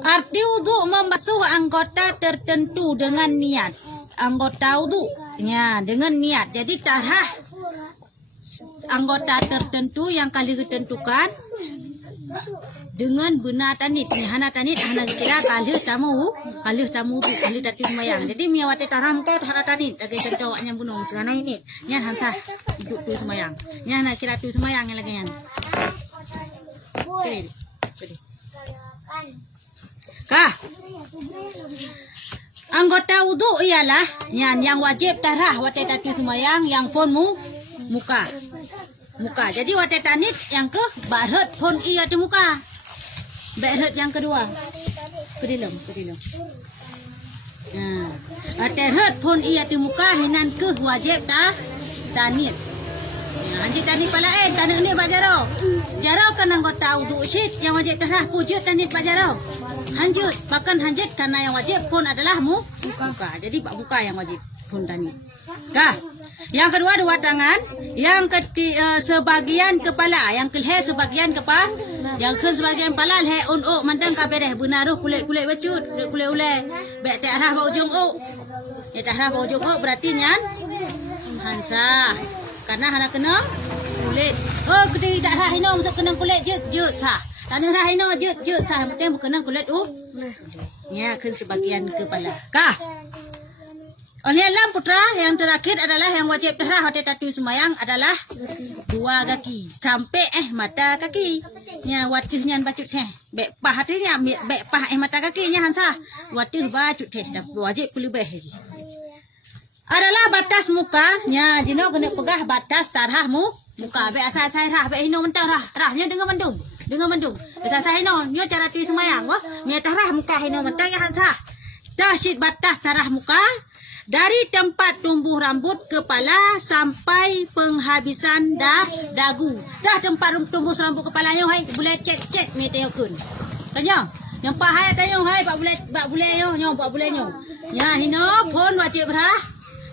Arti wudu membasuh anggota tertentu dengan niat. Anggota wudu ya, dengan niat. Jadi tarah anggota tertentu yang kali ditentukan dengan benar tanit. Ni hana tanit hana kira kali tamu wudu, kali tatu semayang. Jadi miawate taram kau hana tanit lagi cowoknya bunuh karena ini. Nya hansa hidup tu semayang. Nya hana kira tu semayang lagi yang. Okey. Kah? Anggota wudu ialah yang wajib tarah wate tatu semayang yang pon muka. Jadi wate tanit yang ke barhet pon ia tu muka. Barhet yang kedua. Kedilem. Wate het pon ia tu muka hinan ke wajib tanit. Anji tanit pala tanit ni bajaro. Jaro kan anggota wudu syit yang wajib tarah pujud tanit bajaro. Hanjut, bahkan hanjut karena yang wajib pun adalah muka. Jadi muka yang wajib pun tanit. Kah? Yang kedua dua tangan, yang sebagian kepala, yang kelhe sebagian kepala, yang ke sebagian kepala lhe unuk mandang kabereh benaruh kulit bacut, kulit ule, bek tak arah bau ujung ok. Ya tak arah bau ujung ok berarti nyan hansa. Karena hana kena kulit. Oh, gede tak arah hino untuk kena kulit jut sah. Tanya arah hino jut sah, penting bukan kulit Ya, ke sebagian kepala. Kah? Oleh alam putra yang terakhir adalah yang wajib tarah wate tatu semayang adalah dua kaki sampai mata kaki. Nya watihnya bacut teh. Bek pah hatinya bek pah mata kakinya hansa. Watih bacut teh wajib kulibeh haji. Adalah batas muka. Nya jino kena pegah batas tarah muka. Bek asal saya rah bek hino mentang rahnya dengan mendung. Asal saya hino nyo cara tu semayang wah. Mia tarah muka hino mentang ya hansa. Tahsid batas tarah muka. Dari tempat tumbuh rambut kepala sampai penghabisan dagu. Dah tempat tumbuh rambut kepala yo hai boleh cek me tayokun. Tanya, yang pahai tayo hai pak boleh yo pak boleh nyo. Ya hino pon wajib rah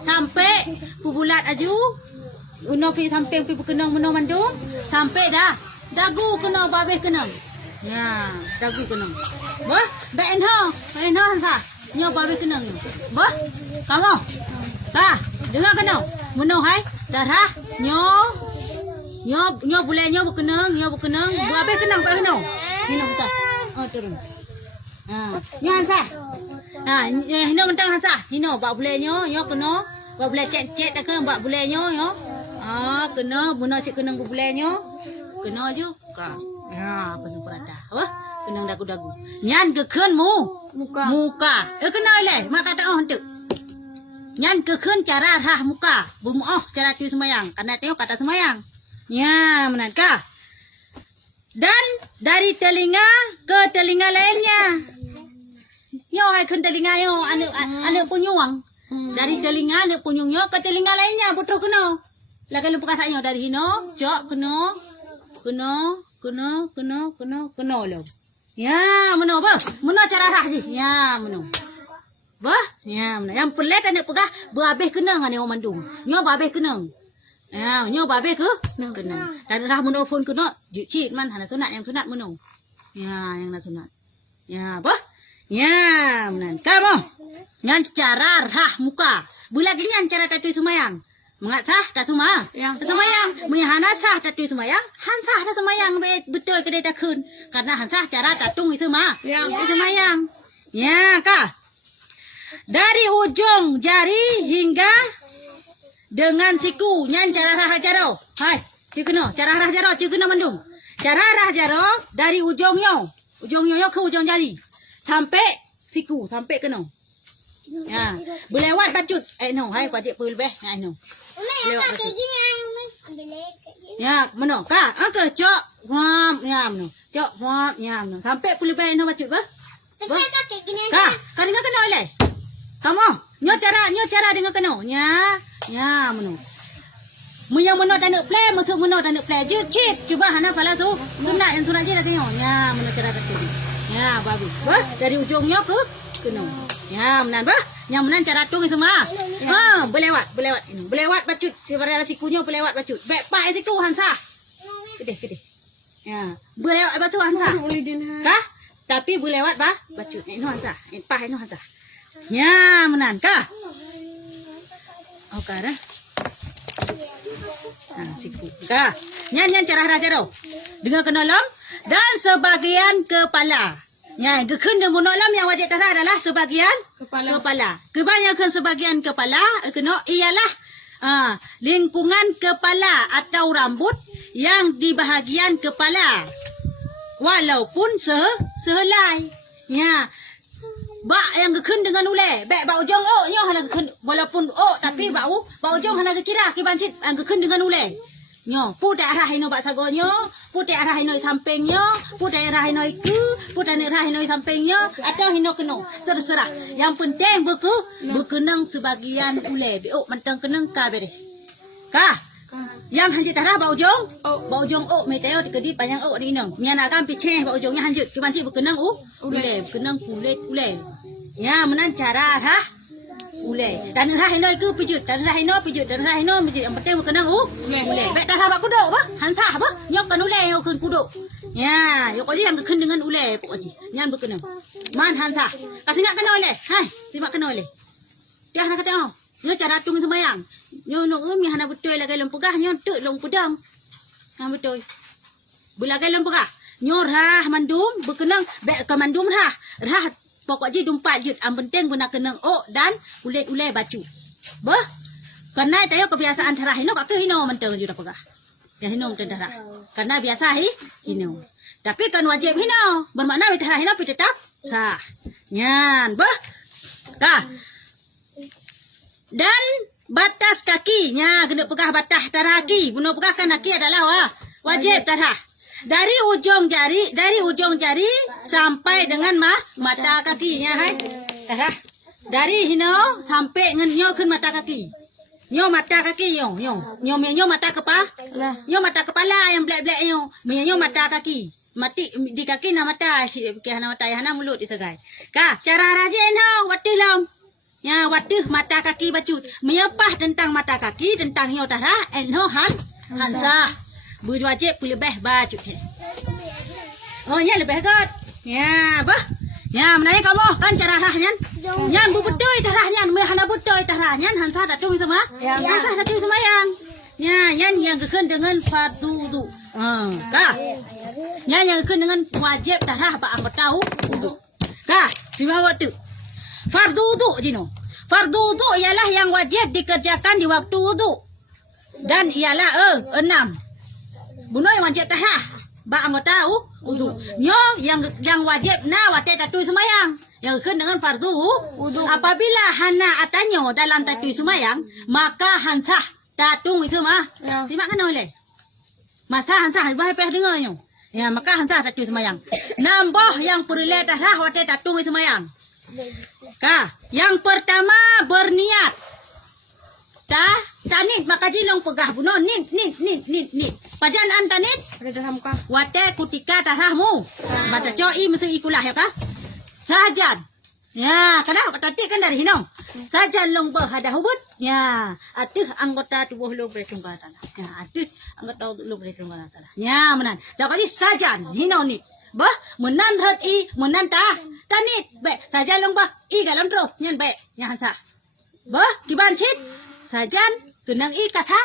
sampai pubulat aju. Uno pi sampai pi kenang meno mandung sampai dah dagu kena babeh kena. Ya, dagu kena. Bah, ben ho sah. Nyo babe kenang nyo. Bah, kamu. Kah, dengar kena. Meno hai darah nyo boleh nyo berkenang, babe kenang pak kena. Hino mentah. Oh turun. Nyo hansa. Hino mentang hansa. Hino bak boleh nyo kena. Bak boleh cek dah kena bak boleh nyo. Kena meno cek kenang boleh nyo. Kena ju. Kah. Ya, penuh perada. Apa? Kenang dagu-dagu. Nyan keken muka. Kena leh mak kata hentu. Nyan keken cara rah muka. Bumuoh cara tu semayang. Karena tengok kata semayang. Ya, menangkah. Dan dari telinga ke telinga lainnya. Yo hai ken telinga yo anu punyuang. Dari telinga anu punyungnya ke telinga lainnya putra kena. Lagi lupa kasanya dari hino, jok kena lo. Ya, meno bah. Meno cara rah je. Ya, meno. Bah, ya, meno. Yang pelet anak pegah babeh kenang ane orang mandung. Nyo babeh kenang. Ya, nyo babeh ke? Kenang. Dan rah meno phone kena jicit man hana sunat yang sunat meno. Ya, yang nak sunat. Ya, bah. Ya, menan. Kamu. Yang cara rah muka. Bulan gini cara tatu semayang. Mengat sah tak semua. Tak semayang. Menyahana sah tatu semayang. Han sah tak semayang. Betul ke dia tak kun. Karena han sah cara tatung itu mah. Semayang. Ya kah. Dari ujung jari hingga dengan siku. Nyan cara rah jaro. Hai. Cikno. Cara rah jaro. Cikno mandung. Cara rah jaro. Dari ujungnya. Ujungnya ke ujung jari. Sampai siku. Sampai kena. Ya. Berlewat bacut. No. Hai. Wajib pelbeh. No. Ya, meno kah? Angke cok, wam, ya meno. Cok, wam, ya meno. Sampai pulih bayar no bacut bah. Kah? Kah dengar kena oleh? Kamu, nyo cara dengar kena. Ya meno. Yang meno tak nak play, masuk meno tak nak play. Jut, cuba hana pala tu. Sunat yang sunat je dah tengok. Ya, meno cara kata. Ya, bagus. Bah, dari ujungnya ke kena. Ya, menan bah. Yang menan cara tung semua. Berlewat. Berlewat bacut. Sebenarnya sikunya berlewat bacut. Baik pak itu hansa. Kedih. Ya. Berlewat bacut hansa. Kah? Tapi boleh lewat bah. Bacut ni hantar. Pah ni hantar. Ya, menan ka. Okey dah. Siku. Ka. Nyan cara ro. Dengan kenolam dan sebagian kepala. Ya, gekun dan munolam yang wajib tarah adalah sebagian kepala. Kebanyakan sebagian kepala kena ialah lingkungan kepala atau rambut yang di bahagian kepala. Walaupun sehelai. Ya. Bak yang gekun dengan ulai. Bak bau jong nyo hana gekun walaupun tapi bau jong hana gekira ki bancit ang gekun dengan ulai. Nyo, pu tak arah ino bak sagonyo, pu tak arah ino sampingnya, pu tak arah ino iku, pu tak arah ino sampingnya atau ino keno. Terserah. Yang penting berkenang sebagian ulai. Mentang kenang ka bere. Ka. Yang hanjit tarah bau jong meteo dikedi panjang ni ino. Mian akan piceh bau jongnya hanjit. Ki bancit berkenang ulai, berkenang kulit ulai. Ya, menan cara ulai. Dan rah ino iku pijut, dan rah ino pijut, dan rah ino pijut. Yang penting berkenang ulai. Bek tarah bak kuduk bah, hantah bah. Nyok kan ulai nyok kan kuduk. Ya, yok aja yang gekun dengan ulai pokoknya. Nyan berkenang. Man hantah. Kasih nak kena ulai. Hai, tiba kena ulai. Dia nak kata nyo cara tung semayang. Nyo umi hana betul lagai lempegah nyo tek long pedang. Ha betul. Belagai lempegah. Nyo rah mandum berkenang bek ke mandum rah. Rah pokok je dumpat jut. Ang penting guna kenang dan kulit ulai bacu. Bah. Karena tayo kebiasaan darah hino kak hino mentang jut pegah. Ya hino mentang darah. Karena biasa hino. Tapi kan wajib hino. Bermakna darah hino tetap sah. Nyan, bah. Ka. Dan batas kakinya kena pegah batas darah kaki. Bunuh pegahkan kaki adalah wajib darah. Dari ujung jari sampai dengan mata kakinya hai. Darah. Dari hino sampai dengan nyo ke mata kaki. Nyo mata kaki nyo mata kepala. Nyo mata kepala yang black nyo. Nyo mata kaki. Mati di kaki na mata si hana mata hana mulut disegai. Ka cara rajin waktu lam. Ya, waktu mata kaki bacut. Menyepah tentang mata kaki, tentang nyo darah, hansah. Berwajib lebih bacut. Ya, lebih kot. Ya, bah. Ya, menanya kamu kan cara darahnya. Nyan betul darahnya, hana betul darahnya, hansah datung sama. Hansah datung semayang. Ya, nyan yang gekun dengan fardu. Ka. Nyan yang gekun dengan wajib darah ba anggota wudu. Ka, terima waktu. Fardu wudu jino. Fardu wudu ialah yang wajib dikerjakan di waktu wudu. Dan ialah 6. Bunuh yang wajib tahah. Ba anggota wudu. Nyo yang wajib wate tatui semayang. Yang kena dengan fardu wudu. Apabila hana atanyo dalam tatui semayang, maka hansah tatung itu Timak kan oleh. Masa hansah bahaya peh dengarnya. Ya, maka hansah tatui semayang. Nambah yang perlu tahah wate tatung semayang. Ka, yang pertama berniat. Tanit maka jilong pegah buno nit. Pajanaan tanit ada dalam muka. Wate kutika darahmu. Bata coi mesti ikulah ya ka. Sajan. Ya, kada tadi kan dari hino. Sajan long berhada hubut. Ya, atuh anggota tubuh lo bertunggal tanah. Ya, atuh anggota lo bertunggal tanah. Ya, menan. Dak kali sajan hino nit. Bah, menan hati menan tanit be saja long bah galam tro nyan be nyan sa bah dibancit sajan kenang kasa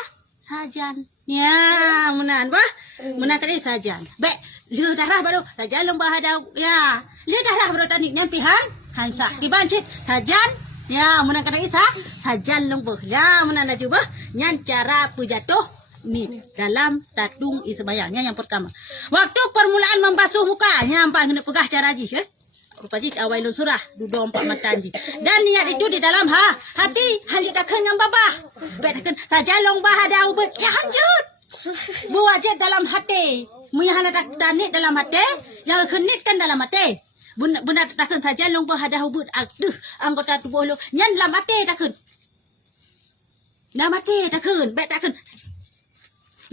sajan ya menan bah menan kali sajan be le darah baru saja long bah ada ya le darah baru tanit nyan pihan hansa dibancit sajan ya menan kali sajan long bah ya menan laju bah nyan cara pujatuh ni dalam tatung sebayangnya yang pertama. Waktu permulaan membasuh muka, nyampak kena pegah cara ji, Rupaji awal surah duduk 4 mata ji. Dan niat itu di dalam hati hanjit takkan yang babah. Bet takkan saja long bah ada ubat ya hanjut. Buwajib dalam hati. Munya hana tanit dalam hati, yang kenitkan dalam hati. Benar takkan saja long bah ada ubat. Aduh, anggota tubuh lo nyan dalam hati takkan. Dalam hati takkan, bet takkan.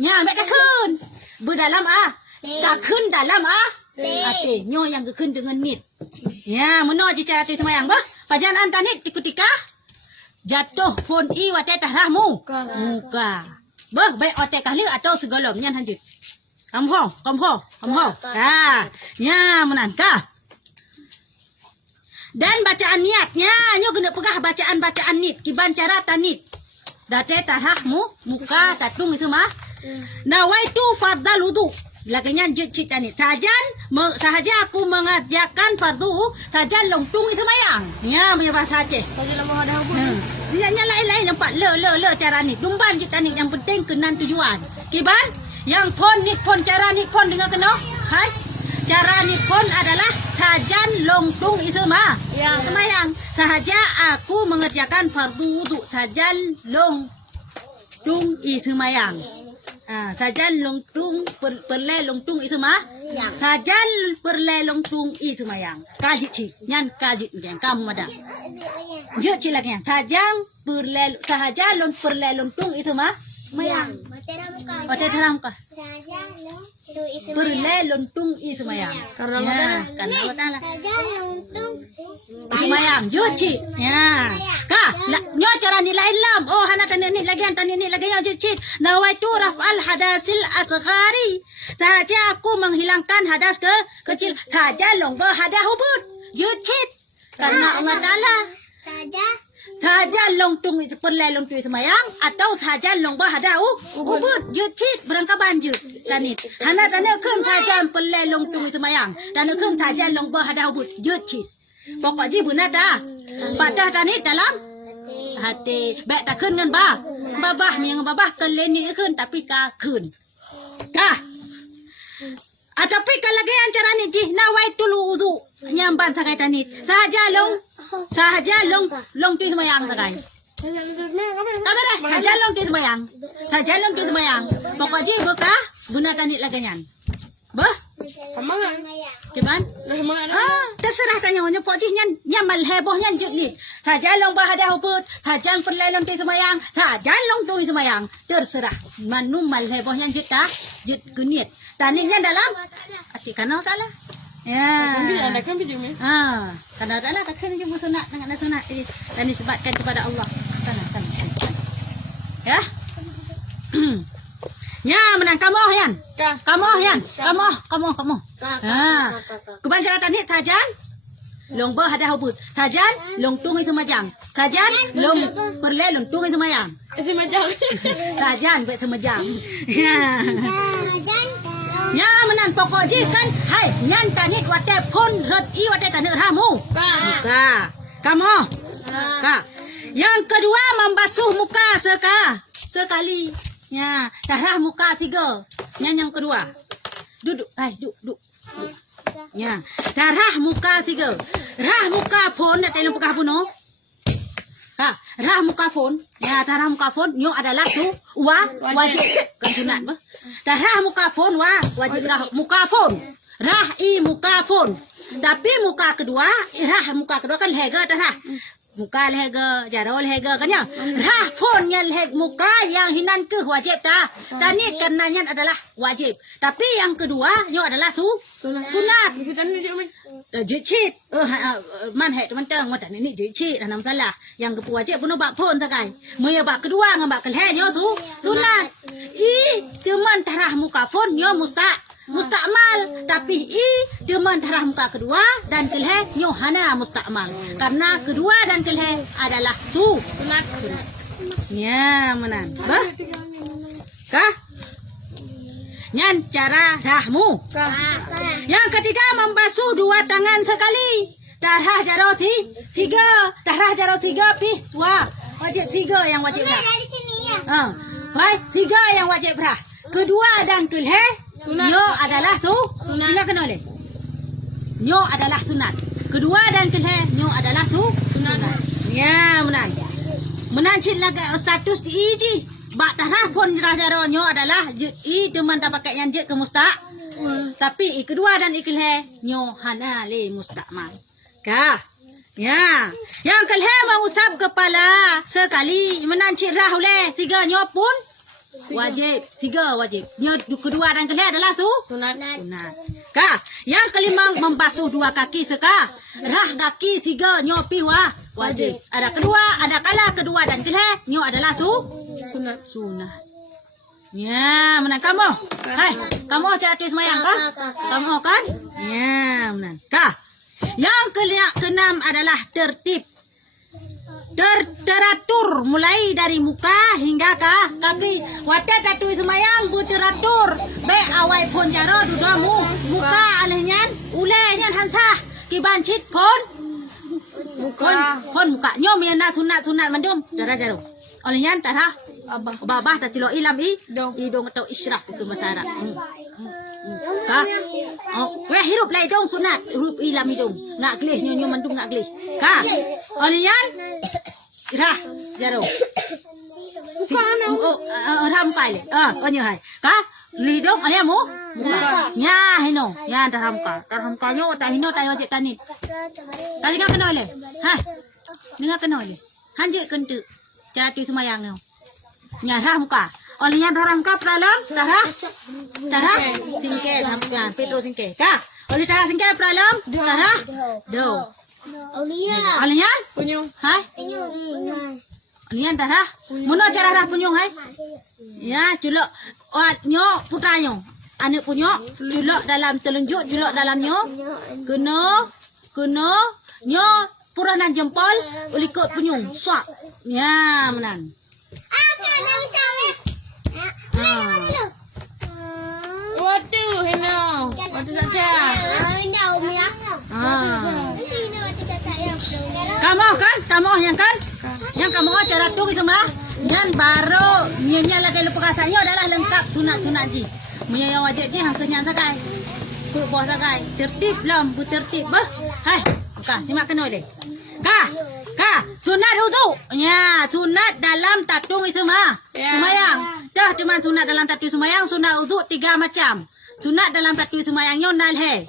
Ya, mek takun. Berdalam takun dalam hati. Nyo yang gekun dengan nit. Ya, meno je cara tu semayang bah. Pajanaan tanit ketika jatuh pun wate darahmu. Muka. Bah, baik otek kali atau segolom nyan hanjut. Kamho. Ya, menan ka. Dan bacaan niatnya, nyo kena pegah bacaan nit, kiban cara tanit. Date tarahmu, muka, tatung itu mah. Nawaitu fardal wudu. Laginya jecit tanit. Sahaja aku mengajarkan fardu, saja longtung itu mayang. Ya, punya bahasa Aceh. Saja lama ada hubung. Dia lain-lain nampak le cara ni. Dumban je tanit yang penting kenan tujuan. Kiban, yang pon nit pon cara nit pon dengar kena? Hai. Cara nipon adalah sajan longtung itu mah. Ya. Semayang. Sahaja aku mengerjakan fardu wudu. Sajan longtung itu mayang. Sajan longtung perle longtung itu mah. Sajan perle longtung itu mayang. Kaji ci. Nyan kaji yang kamu ada. Jut ci lagi yang. Sajan perle sahaja perle longtung itu mah. Mayang. Baca dalam kah? Perle lontung itu mayang. Karena karena itu mayang juci. Ya. Kah, nyo cara nilai lam. Oh, hana tani ni lagi yang juci. Nawaitu raf'al hadasil asghari. Saja aku menghilangkan hadas kecil. Saja longba hadah hubud. Juci. Karena Allah Taala. Saja longtung itu perle longtung itu mayang atau saja longba hadah ubud juci berangka banjir tanit. Hana tanya kun saja perle longtung itu mayang dan kun saja longba hadah ubud juci. Pokok ji bunat dah. Padah tanit dalam hati. Baik tak kun kan bah. Babah yang babah keleni kun tapi ka kun. Kah. Tapi kalau lagi yang cara ni ji nawaitul wudu nyamban sakai tanit. Saja long tu semayang sakai. Apa dah? Saja long tu semayang. Pokok ji buka guna tanit lagi nyan. Bah? Kamangan. Kiban? Terserah tanya nya pok ji nyan mal heboh nyan juk ni. Saja long bahada hubud, saja perle long tu semayang, saja long tu semayang. Terserah. Manu mal heboh nyan juk dah, juk kunit. Tanitnya dalam hati kana salah. Ya. Kan video ni. Karena tak kan je sunat dengan sunat ini dan disebabkan kepada Allah. Sana. Ya. Ya, menang kamu yan. Kamu. Keban cara tanit sajan long ba hada hubud. Sajan long tung itu majang. Sajan long perle long tung itu mayang. Isi majang. Sajan bet semajang. Ya. Ya menan pokok ji kan hai nyan tanit wate pon reti wate tanit ramu. Ka. Kamu. Ka. Yang kedua membasuh muka sekali. Ya, darah muka 3. Yang kedua. Duduk. Duduk. Ya, darah muka 3. Rah muka pon nak telung pekah puno. Rah muka phone. Ya, darah muka phone nyo adalah tu wajib kan sunat bah. Darah muka phone wajib rah muka phone. Rah muka phone. Tapi muka kedua kan lega darah. Muka lega, jaro lega kan ya. Rah phone nya muka yang hinan ke wajib dah. Tanit kenanya adalah wajib. Tapi yang kedua nyo adalah sunat. Isi tanit je umi. Jecit man het man teng mata ni jecit anam salah yang kepu wajib pun bak pon sakai moya bak kedua ngam bak kelhe nyo sunat teman tarah muka pon nyo mustakmal tapi teman tarah muka kedua dan kelhe nyo hana mustakmal karena kedua dan kelhe adalah sunat ya menan bah kah nyan cara rahmu. Yang ketiga membasuh 2 tangan sekali. Darah jaro 3. Darah jaro 3 pih wajib 3 yang wajib dah. Dari sini ya. Baik 3 yang wajib dah. Kedua dan kelhe nyo adalah sunat. Bila kena le. Nyo adalah sunat. Kedua dan kelhe nyo adalah sunat. Ya menan. Menan cit laga status iji. Bak darah pun jaro nyo adalah teman tak pakai yang je ke mustak. Tapi kedua dan kelhe nyo hana le mustakmal. Kah? Ya. Yang kelhe mengusap kepala sekali menancik rah oleh 3 nyo pun wajib. 3 wajib. Nyo kedua dan kelhe adalah sunat. Kah? Yang kelima membasuh 2 kaki seka. Rah kaki 3 nyo pi wajib. Ada kala kedua dan kelhe nyo adalah sunat. Ya, menang kamu. Hai, kamu cara tulis semayang kah? Kamu kan? Ya, menang. Kah? Yang keenam adalah tertib. Teratur mulai dari muka hingga ke kaki. Wadah tatui semayang berteratur. Baik awai pun jaro dudamu muka alehnya ulehnya hansah kibancit pun pun muka nyom yana sunat mandum jara jaro. Olehnya tarah babah tak cilo ilam dong atau israf ke matara. Ka weh hirup lai dong sunat hirup ilam hidung ngak glih nyo mandum ngak glih ka olian dah jaro ram kai có như hai ka li dong ayam mu nya hino ya daram ka nyo ta hino ta yo je tani tadi ngak kenal le ha ngak kenal le hanje kentu cara tu semayang no nya ram ka olian daram ka pralam darah singke thamkan petro singke ka oli darah singke pralam darah do olian Punyung. hai olian darah muno cara darah punyung hai ya julok nyo putra nyo anak punyo julok dalam telunjuk julok dalam nyo kuno nyo puranan jempol ulikot punyung sak ya menan Waduh, Heno. Waduh saja. Kamu yang kan? Yang kamu cara tu gitu mah. Dan baru nyanyi lagi lupa kasanya adalah lengkap sunat ji. Punya yang wajib je hang kenyan sakai. Bu bawah sakai. Tertib lam, bu tertib bah. Hai, ka, simak kena deh. Ka, sunat wudu. Ya, sunat dalam tatung itu mah. Semayang. Dah cuma sunat dalam tatu semayang, sunat wudu 3 macam. Sunat dalam tatu semayang yo nalhe.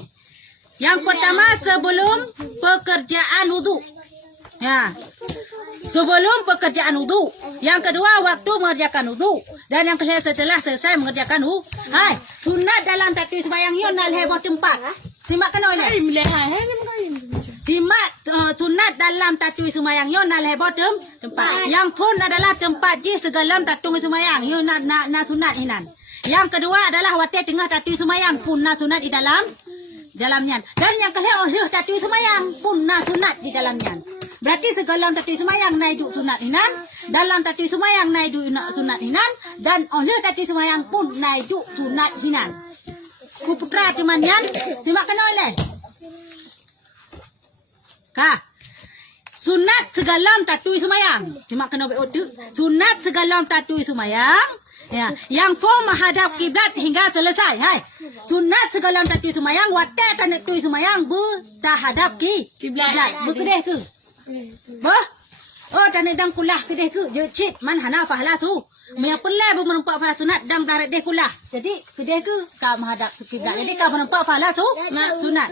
Yang pertama sebelum pekerjaan wudu. Ya. Sebelum pekerjaan wudu. Yang kedua waktu mengerjakan wudu. Dan yang ketiga setelah selesai mengerjakan wudu. Hai, sunat dalam tatu semayang yo nalhe buat tempat. Simak kena oleh. Simak sunat dalam tatu semayang yo nalhe buat tempat. Yang pun adalah tempat je segala tatung semayang yo na sunat hinan. Yang kedua adalah wate tengah tatu semayang pun na sunat di dalamnya. Dan yang ketiga oleh tatu semayang pun na sunat di dalamnya. Berarti segala tatu semayang na hidup sunat hinan, dalam tatu semayang na hidup sunat hinan, dan oleh tatu semayang pun na hidup sunat hinan. Ku putra temanyan, simak kena oleh. Ka. Sunat segalam tatui semayang. Simak kena baik otak. Sunat segalam tatui semayang. Ya, yang form menghadap kiblat hingga selesai. Hai. Sunat segalam tatui semayang watak tanah tatui semayang berhadap kiblat. Berkedeh ke? Bah. Oh, tanah dang kulah kedeh ke? Jecit man hana fahala tu. Maya pelai bermerempak fahala sunat dang darat deh kulah. Jadi kedeh ke ka menghadap kiblat. Jadi ka berempak fahala tu sunat.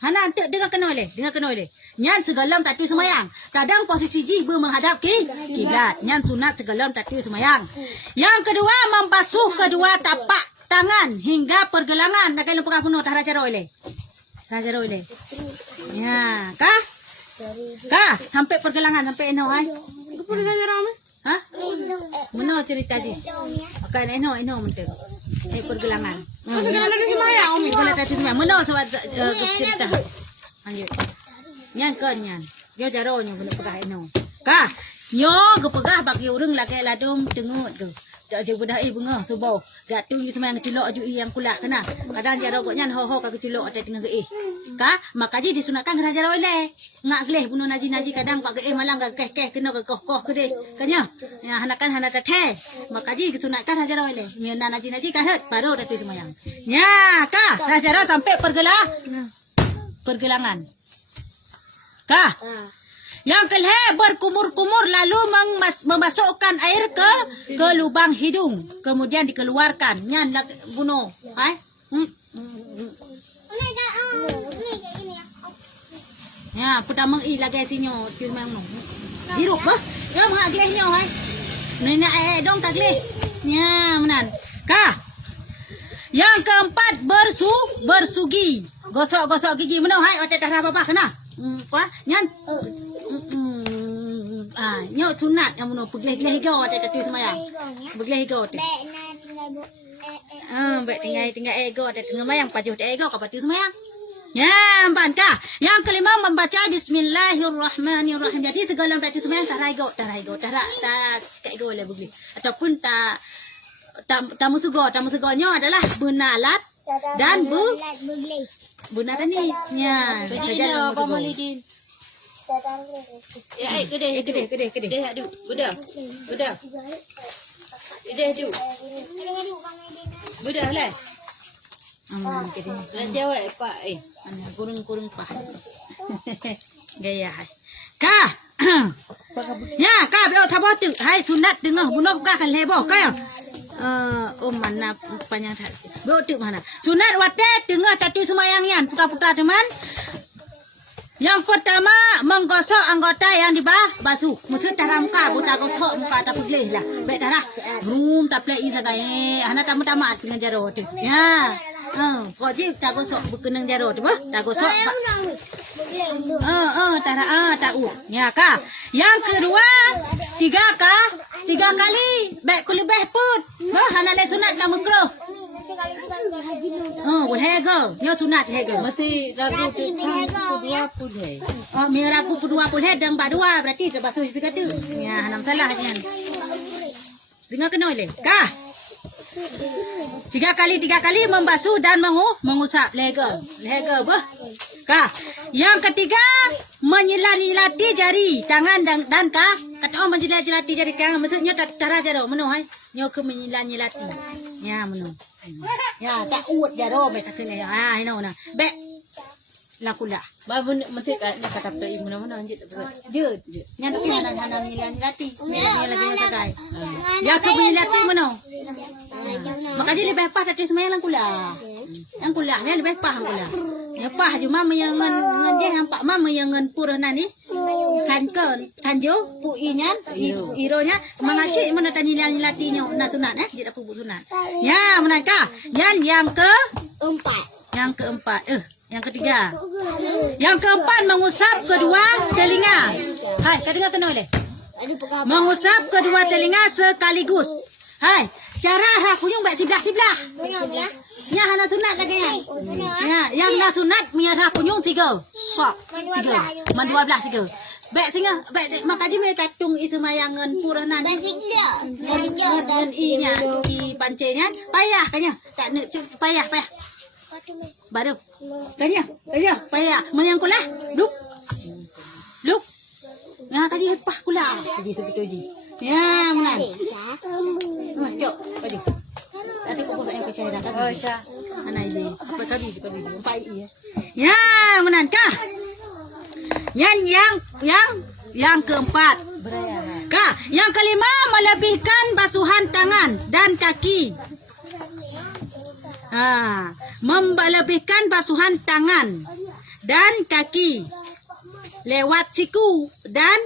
Hana antek dengar kena oleh. Nyan segalam tatu semayang. Kadang posisi ji menghadap kiblat. Nyan sunat segalam tatu semayang. Yang kedua membasuh kedua tapak tangan hingga pergelangan. Nak kena pegang penuh dah raja oleh. Ya, kah? Sampai pergelangan sampai eno ai. Aku pun saja ramai. Ha? Mana cerita ji? Akan eno mentek. Pergelangan. Masa kena lagi semayang, Umi. Kalau tadi semayang, mana sebab cerita? Lanjut. Nyan kan nyan. Dia jaronya boleh pegah eno. Ka, nyo gepegah bagi urang lagi ladum tengut tu. Tak je budak bunga subuh. Gat tu semayang celok aju yang kulak kena. Kadang jaro kok nyan ho ka celok ada tengah ge. Ka, makaji disunatkan kena jaro oleh. Ngak gleh bunuh naji kadang pak ge malang ke keh kena ke koh ke deh. Kanya. Ya hanakan hana tathe. Makaji disunatkan jaro oleh. Mian naji kahet baru datu semayang. Ya, ka, jaro sampai pergelangan. Ka. Yang kelih berkumur-kumur lalu memasukkan air ke lubang hidung, kemudian dikeluarkan. Nyan bunuh. Hai. Ya, pertama lagi sinyo timang no. Hirup bah. Ya mengagleh nyo hai. Nenek dong tagleh. Ya, menan. Ka. Yang keempat bersugi. Gosok gigi menau hai otak dah apa kena. Kuah nyan. Nyo sunat yang menau pegleh higo otak tatu semayang. Pegleh higo tu. Tinggal ego otak tengah semayang pajuh ego ka patu semayang. Ya, empat ka. Yang kelima membaca Bismillahirrahmanirrahim. Jadi segala praktis sembahyang tak raigo, tak kat go lah begini. Ataupun tamu sugonya adalah benalat dan benar tadi. Ya, saja apa malidin. Ya, gede. Aduh, udah. Udah lah. Gede. Dan cewek pak, kurung pak. Gaya hai. Ka. Ya, ka bio thabo tu. Hai sunat dengar bunuh ka kan lebo ka. Mana panjang tak. Bio tu mana? Sunat wate dengar tatu semayang yan putra-putra teman. Yang pertama menggosok anggota yang di bawah basuh. Maksud darah muka, buta gosok muka tak boleh lah. Baik darah. Room tak boleh isagai. Anak tamu-tamu dengan jaro tu. Ya. Kau je tak gosok berkenang jaro tu bah. Tak gosok. Tak ya kah. Yang kedua, tiga kali. Baik kulubeh pun. Bah, anak le sunat nak mengkeruh. Boleh ke? Dia sunat ke? Masih ragu kedua pun hai. Miraku kedua boleh dan dua berarti terbasuh situ kata. Ya, enam salah kan. Dengar kena oleh. Kah? Tiga kali membasuh dan mengusap lega bah. Kah? Yang ketiga menyilat-nyilati jari tangan dan kah? Kata orang menjilat-jilati jari tangan maksudnya cara jaro meno hai. Nyo ke menyilat-nyilati. Ya meno. Ya tak uat jaro be tak kena. Ino nah. Be lakulah. Babu masih nak kata play mana-mana anjit tak Je. Nya tapi hana menyilat-nyilati. Menyilat lagi yang tagai. Ya ke menyilat meno. Makanya lebih pah tadi semayang lang kula. Yang kula ni lebih pah kula. Ya pah je mama yang ngan je hampak mama yang ngan purana ni. Kan jo pu inyan ironya mengacik mana tanya nyilatinya nak sunat dia dak pubu sunat. Ya menaka. Yang keempat. Yang ketiga. Yang keempat mengusap kedua telinga. Hai, kau dengar tenang le. Mengusap kedua telinga sekaligus. Hai, cara rakunyung baik sebelah. Ya hana sunat lagi ya. Ya, yang nak sunat mia rakunyung 3. Sok. 3. Man 12 3. Baik singa, baik makaji me tatung itu mayangan purana ni. Dan inya di pancenya payah kanya. Tak nak payah. Baru. Kanya. Payah. Menyangkulah. Luk. Nah tadi pah kula. Tadi sebetul ji. Ya, menan. Cok, tadi. Tadi kau bosan yang kecil dah kan? Oh, sah. Anak ibu. Apa kami? Empat ya. Ya, menan kah? Yang keempat. Kah? Yang kelima melebihkan basuhan tangan dan kaki. Melebihkan basuhan tangan dan kaki lewat siku dan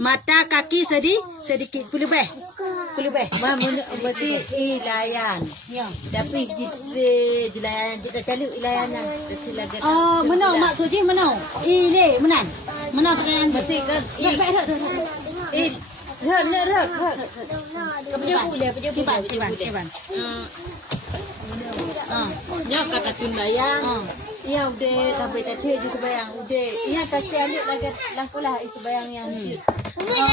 mata kaki sedikit kulubeh. Berarti ilayan. Ya. Tapi kita ilayan kita cari ilayannya. Menau maksudnya menau. Ile menan. Menau perkara berarti kan. Rat. Keban. Nya kata tunbayang. Ya udah sampai tadi je sembayang. Udah. Ya kasi alik lagi langkulah itu sembayang yang.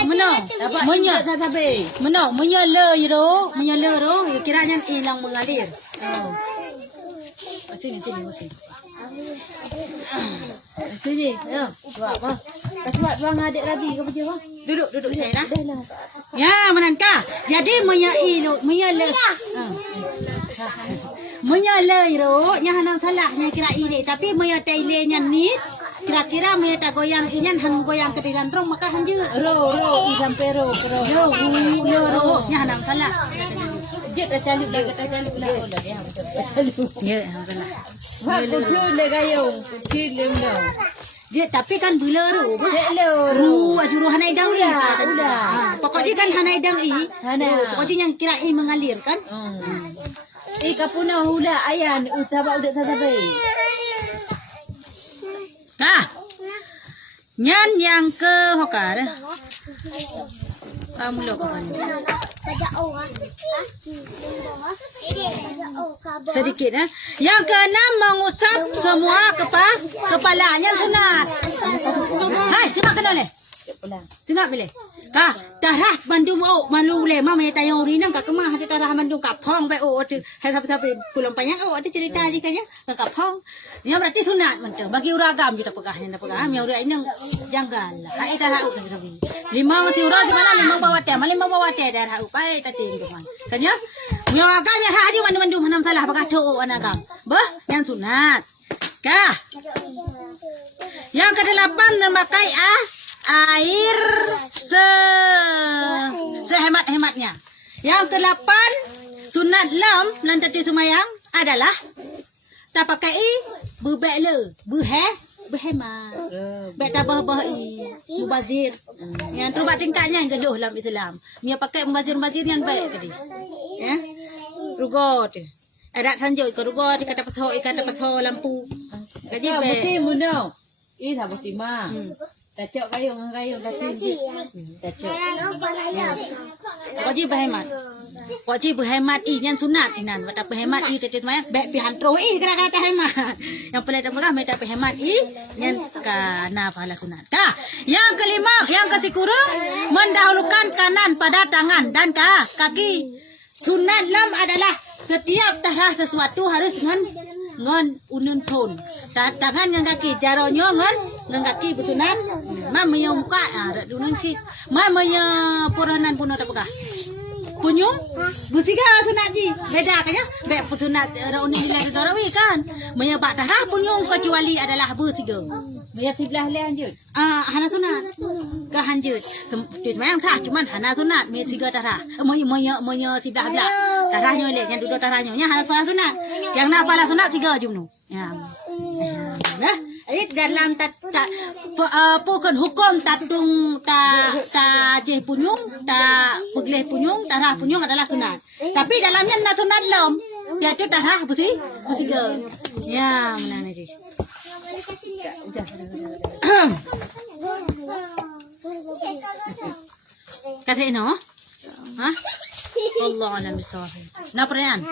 Menau. Menyala kiranya hilang mengalir. Sini. Sini. Ya. Buat apa? Buat bang adik lagi ke apa bang? Duduk saya dah. Ya, menangkah. Jadi menyala. Menyala nya hanam salahnya kira ini tapi meya tailenya ni kira-kira meya tak goyang inyan han goyang ke dalam rong maka han je ro sampai ro nya hanam salah dia tak caluk lah ya salah aku le gayung kecil le je tapi kan bela ro ajuru hanai dang udah pokoknya kan hanai dang pokoknya yang kira mengalir kan kapuna hula ayan utaba udah sasabai. Nyan yang ke hokar. Kamu lo kapan? Sedikit Yang keenam mengusap semua kepalanya sunat. boleh. Cek pulang. Tengok boleh. Ka, darah bandung malu le mama tayo ri nang ka kemah hati darah bandung ka phong bae tu. Hai tapi pulang panjang ada cerita aja kayaknya ka phong. Dia berarti sunat mentang. Bagi uragam kita pegahnya pegah. Mi urang ini janggal. Hai darah u kan sabi. Lima masih urang di mana lima bawa teh darah u pai tadi tuan. Kanya mi uragam ya haji mandung manam salah pegah tu anagam. Bah, yang sunat. Ka. Yang ke-8 memakai air sehemat-hematnya. Yang ke-8 sunat lam lantati sumayang adalah tak pakai berhemat. Baik tak mubazir. Yang tu buat tingkatnya yang kedua dalam Islam. Dia pakai mubazir yang baik tadi. Ya. Rugot. Ada sanjut ke rugot kata pasal lampu. Gaji Ya, baik. betul munau. Ih, tak betul mah. Kacau kayung kacau. Kacau. Wajib berhemat. Wajib berhemat yang sunat inan. Mata berhemat tetet maya baik pihan tro kata hemat. Yang paling termegah meta berhemat yang kana pahala sunat. Yang kelima, yang ke-10 mendahulukan kanan pada tangan dan kaki. Sunat lam adalah setiap tarah sesuatu harus ngan unun tun. Tangan ngan kaki jaronyo ngan kaki bersunan. Mamanya muka ada unun sih. Mamanya puranan pun ada pegah. Punyung bertiga sunat ji. Beda kan ya? Baik sunat unun nilai darawi kan. Menyebab darah punyung kecuali adalah bertiga. Maya sebelah lanjut. Hana sunat. Ke hanjut. Semayang sah cuman hana sunat. Maya tiga darah. Monya sebelah belah. Darahnya leh yang duduk darahnya. Yang hana pala sunat. Yang nak pala sunat tiga jumno. Yang. Nah, ini dalam pokok hukum tatung ta je punyung, ta pegleh punyung, darah punyung adalah sunat. Tapi dalamnya nak sunat lom. Dia tu darah bersih, bertiga. Ya, mana ni sih? Kasih no? Hah? Allah alam bisawab. Nak perayaan?